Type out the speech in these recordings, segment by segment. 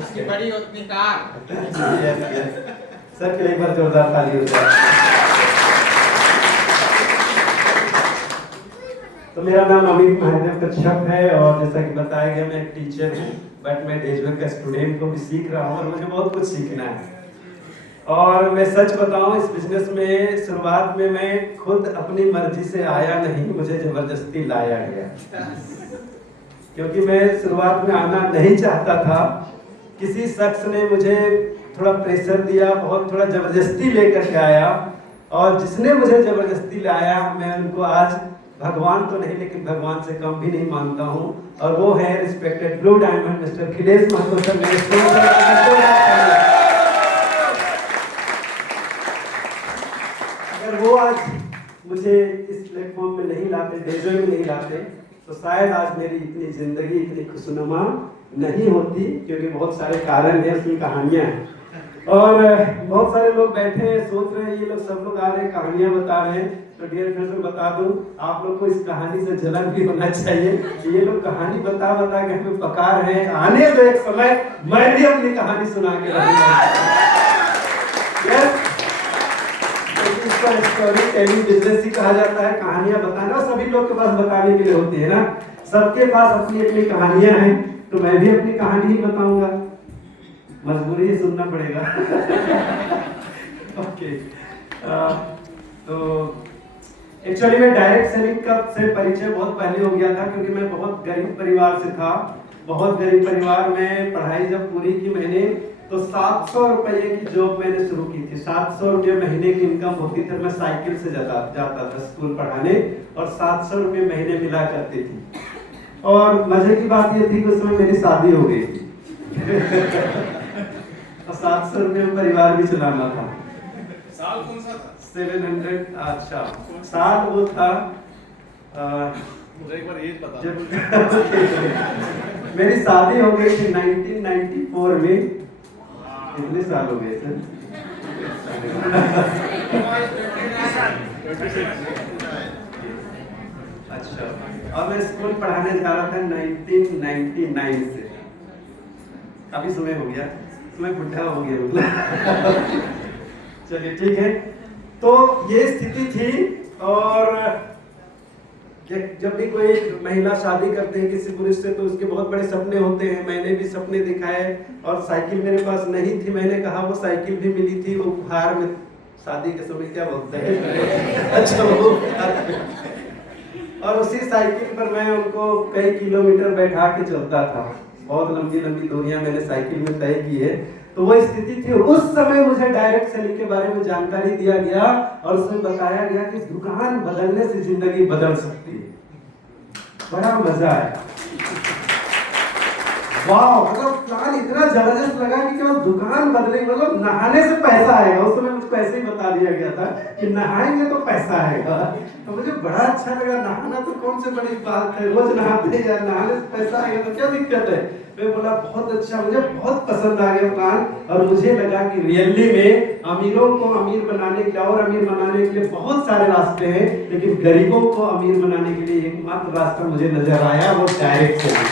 इसकी बड़ी उतनी कार। सर के लिए एक बार जोरदार ताली हो जाए। तो मेरा नाम अमित महादेव कश्यप है और जैसा कि बताया गया मैं एक टीचर हूँ, बट मैं देशभर का स्टूडेंट को भी सीख रहा हूँ और मुझे बहुत कुछ सीखना है। और मैं सच बताऊं, इस बिजनेस में शुरुआत में मैं खुद अपनी मर्जी से आया नहीं, मुझे जबरदस्ती लाया गया। क्योंकि मैं शुरुआत में आना नहीं चाहता था, किसी शख्स ने मुझे थोड़ा प्रेशर दिया, बहुत थोड़ा जबरदस्ती लेकर के आया। और जिसने मुझे जबरदस्ती लाया, मैं उनको आज भगवान तो नहीं लेकिन भगवान से कम भी नहीं मानता हूँ, और वो है respected blue diamond mister Khilesh Mahto sir. अगर वो आज मुझे इस प्लेटफॉर्म में नहीं लाते, डेजर्ट में नहीं लाते, तो शायद आज मेरी इतनी जिंदगी इतनी खुशनुमा नहीं होती, क्योंकि बहुत सारे कारण हैं, उसकी कहानियां हैं। और बहुत सारे लोग बैठे हैं, सोच रहे हैं ये लोग सब लोग आ रहे हैं कहानियां बता रहे हैं। तो डियर फ्रेंड्स मैं बता दूं, आप लोग को इस कहानी से जलन भी होना चाहिए कि ये लोग कहानी बता बता के हमें पका रहे हैं। आने दो एक समय मैं भी अपनी कहानी सुना के रहूंगा। स्टोरी टेलिंग बिजनेस ही कहा जाता है। कहानियां बताना सभी लोग के पास बताने के लिए होती है ना, सबके पास अपनी अपनी कहानियां हैं। तो मैं भी अपनी कहानी ही बताऊंगा, मजबूरी है, सुनना पड़ेगा। ओके, तो एक्चुअली मैं डायरेक्ट सेलिंग का से परिचय बहुत पहले हो गया था, क्योंकि मैं बहुत गरीब परिवार से था। बहुत गरीब परिवार में पढ़ाई जब पूरी की मैंने, तो 700 रुपये की जॉब मैंने शुरू की थी। 700 रुपये महीने की इनकम होती थी। मैं साइकिल से जाता था स्कूल पढ़ाने, और 700 रुपये महीने मिला करती थी। और मजे की बात ये थी कि उस समय मेरी शादी हो गई थी। और 700 रुपये में परिवार भी चलाना था। साल कौन सा था? 700। अच्छा, साल वो था मुझे एक बार एज बता। मेरी शादी हो गई थी 1994 में। कितने साल हो गए सर? अच्छा, और मैं स्कूल पढ़ाने जा रहा था 1999 से। काफी समय हो गया, मैं बुढ़ा हो गया। चलिए ठीक है, तो ये स्थिति थी। और जब भी कोई महिला शादी करते हैं किसी पुरुष से, तो उसके बहुत बड़े सपने होते हैं। मैंने भी सपने दिखाए, और साइकिल मेरे पास नहीं थी। मैंने कहा वो साइकिल भी मिली थी उपहार में, शादी के समय क्या बोलते हैं। अच्छा, वो और उसी साइकिल पर मैं उनको कई किलोमीटर बैठा के चलता था। बहुत लंबी लंबी दूरियां मैंने साइकिल में तय की है। तो वो स्थिति थी। उस समय मुझे डायरेक्ट सेलिंग के बारे में जानकारी दिया गया, और उसमें बताया गया कि दुकान बदलने से जिंदगी बदल सकती है। बड़ा मजा आया, वाह। मतलब प्लान इतना जबरदस्त लगा कि केवल दुकान बदलेगी, मतलब नहाने से पैसा आएगा। उस समय मुझको ऐसे ही बता दिया गया था कि नहाएंगे तो पैसा आएगा। तो मुझे बड़ा अच्छा लगा। नहाना तो कौन से बड़ी बात है, रोज नहाते हैं यार, नहाने से पैसा आएगा तो क्या दिक्कत है। मैं बोला बहुत अच्छा, मुझे बहुत पसंद आ गया प्लान। और मुझे लगा कि रियली में अमीरों को अमीर बनाने के लिए और अमीर बनाने के लिए बहुत सारे रास्ते हैं, लेकिन गरीबों को अमीर बनाने के लिए एकमात्र रास्ता मुझे नजर आया, वो डायरेक्ट सेलिंग।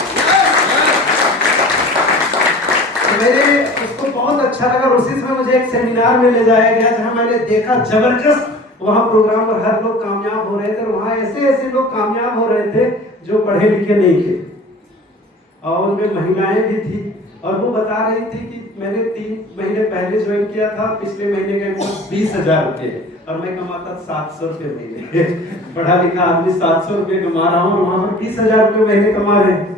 मेरे उसको बहुत अच्छा लगा। उसी समय मुझे एक सेमिनार में ले जाया गया, जहां मैंने देखा जबरदस्त वहां प्रोग्राम पर हर लोग कामयाब हो रहे थे। और वहां ऐसे ऐसे लोग कामयाब हो रहे थे जो पढ़े लिखे नहीं थे, और उनमें महिलाएं भी थी। और वो बता रही थी कि मैंने 3 महीने पहले ज्वाइन किया था, पिछले महीने का इनकम 20,000 रुपये, और मैं कमाता 700 रुपये महीने। पढ़ा लिखा आदमी 700 रुपये कमा रहा हूँ, और वहां पर 20,000 रुपये महीने कमा रहे हैं।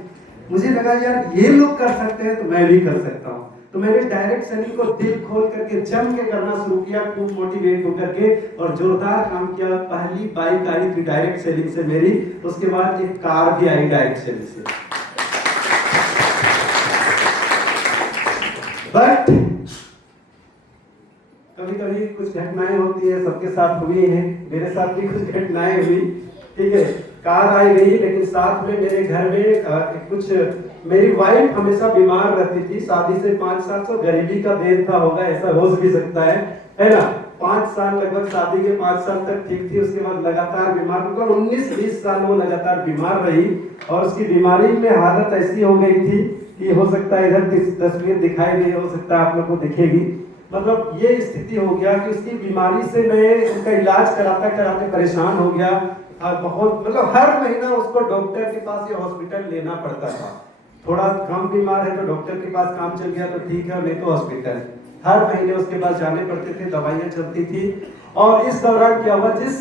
मुझे लगा यार ये लोग कर सकते हैं तो मैं भी कर सकता हूँ। तो मैंने डायरेक्ट सेलिंग को दिल खोल करके जम के करना शुरू किया, खूब मोटिवेट होकर के, और जोरदार काम किया। पहली बाइक आई थी डायरेक्ट सेलिंग से मेरी, उसके बाद एक कार भी आई डायरेक्ट सेलिंग से। बट कभी कभी कुछ घटनाएं होती है, सबके साथ हुई हैं, मेरे साथ भी कुछ घटनाएं हुई। ठीक है, कार आई गई, लेकिन साथ में मेरे घर में कुछ, मेरी वाइफ हमेशा बीमार रहती थी। शादी से 5 साल, तो गरीबी का देन था, होगा ऐसा हो भी सकता है ना। 5 साल लगभग, शादी के 5 साल तक ठीक थी, उसके बाद लगातार बीमार, मतलब 19-20 साल वो लगातार बीमार रही। और उसकी बीमारी में हालत ऐसी हो गई थी कि हो सकता है इधर तस्वीर दिखाई नहीं, हो सकता है आप लोग को दिखेगी। मतलब ये स्थिति हो गया कि उसकी बीमारी से मैं उनका इलाज कराते कराते परेशान हो गया। बहुत मतलब हर महीना उसको डॉक्टर के पास या हॉस्पिटल लेना पड़ता था। थोड़ा कम बीमार है तो डॉक्टर के पास काम चल गया तो ठीक है, नहीं तो हॉस्पिटल हर महीने उसके पास जाने पड़ते थे, दवाइयाँ चलती थी। और इस दौरान क्या हुआ, जिस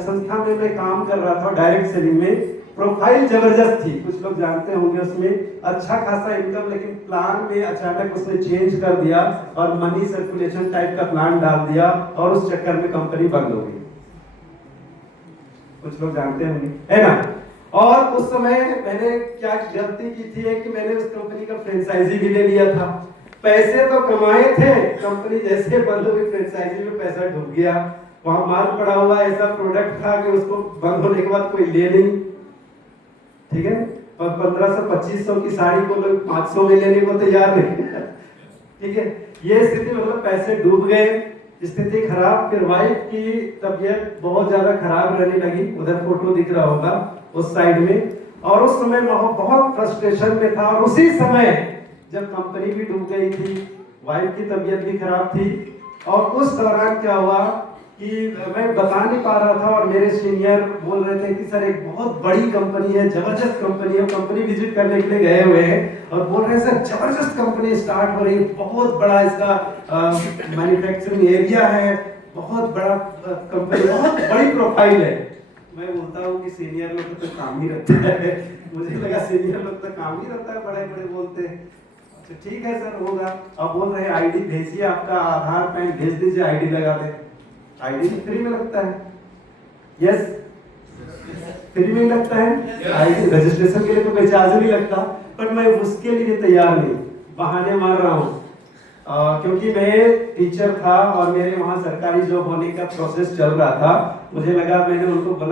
संस्था में मैं काम कर रहा था डायरेक्ट सेलिंग में, प्रोफाइल जबरदस्त थी, कुछ लोग जानते होंगे, उसमें अच्छा खासा इनकम, लेकिन प्लान में अचानक उसने चेंज कर दिया और मनी सर्कुलेशन टाइप का प्लान डाल दिया और उस चक्कर में कंपनी बंद हो गई। कुछ लोग जानते होंगे, है ना। और उस समय मैंने क्या गलती की थी कि मैंने उस कंपनी का फ्रेंचाइजी भी ले लिया था। पैसे तो कमाए थे, कंपनी जैसे बंद हो गई फ्रेंचाइजी में पैसा डूब गया। वहां माल पड़ा हुआ ऐसा प्रोडक्ट था कि उसको बंद होने के बाद कोई ले नहीं, ठीक है। और 1500-2500 की साड़ी को लोग 500 में लेने को तैयार नहीं, ठीक है। ये स्थिति मतलब पैसे डूब गए, स्थिति खराब। फिर वाइफ की तबीयत बहुत ज्यादा खराब रहने लगी, उधर फोटो दिख रहा होगा उस साइड में। और उस समय बहुत फ्रस्ट्रेशन में था। और उसी समय जब कंपनी भी डूब गई थी, वाइफ की तबीयत भी खराब थी, और उस दौरान क्या हुआ कि मैं बता नहीं पा रहा था और मेरे सीनियर बोल रहे थे कि सर एक बहुत बड़ी कंपनी है, जबरदस्त कंपनी है। कंपनी विजिट करने के लिए गए हुए हैं और बोल रहे हैं सर जबरदस्त कंपनी स्टार्ट हो रही है, बहुत बड़ा इसका मैन्युफैक्चरिंग एरिया है, बहुत बड़ा कंपनी, बहुत बड़ी प्रोफाइल है। मैं बोलता हूँ कि सीनियर लोग तो काम ही रहता है, मुझे लगा सीनियर लोग तो काम ही रहता है, बड़े बड़े बोलते हैं। अच्छा ठीक है सर होगा। अब बोल रहे हैं आईडी भेजिए, आपका आधार पैन भेज दीजिए, आईडी लगा दे। आईडी फ्री में लगता है, यस फ्री में लगता है। आईडी रजिस्ट्रेशन के लिए तो कोई चार्ज नहीं लगता, पर मैं उसके लिए तैयार नहीं, बहाने मार रहा हूँ। क्योंकि मैं टीचर था और मेरे वहाँ सरकारी जॉब होने का प्रोसेस चल रहा था। मुझे लगा, मैंने उनको बोला